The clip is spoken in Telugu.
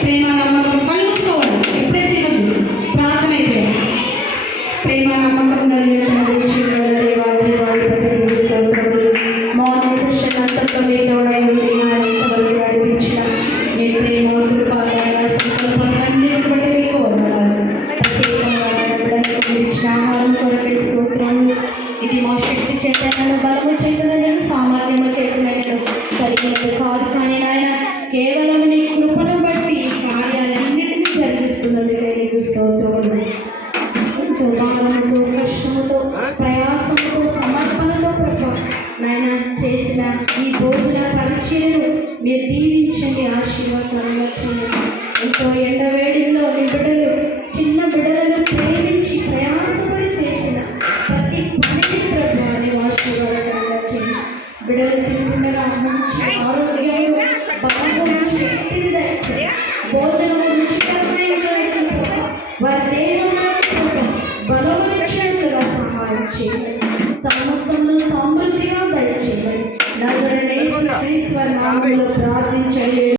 ప్రేమ నమ్మకం కళ్ళు ఎప్పుడైతే ప్రార్థన అయిపోయింది. ప్రేమ నమ్మకం కలిగిన దేవాజీ సెషన్ అంతట్లో మీ తోడై ఉండి నడిపించిన మీ ప్రేమ బట్టి మీకు వందనాలు. ప్రత్యేకంగా మీరు ఇచ్చిన ఆహారం ఇది మా శక్తి చేతనను బలము చేతనను సామర్థ్యము చేతనను ప్రయాసంతో సమర్పణతో ప్రభు నాయన చేసిన ఈ భోజన పరిచయను మీరు దీవించండి ఆశీర్వాదాలు చేయండి ఎంతో ఎండవేడిలో మీ బిడ్డలు చిన్న బిడ్డలను ప్రేమించి ప్రయాసపడి చేసిన ప్రతి పనికి ప్రభు అనే ఆశీర్వాదాలు బిడ్డలు తింటుండగా మంచి ఆరోగ్యాలు బలము శక్తిని దయచండి రుచికరమైన వారి దయచేయమని సమస్తంలో సమృద్ధిగా దయచేయమని నలుగురు ప్రార్థించండి.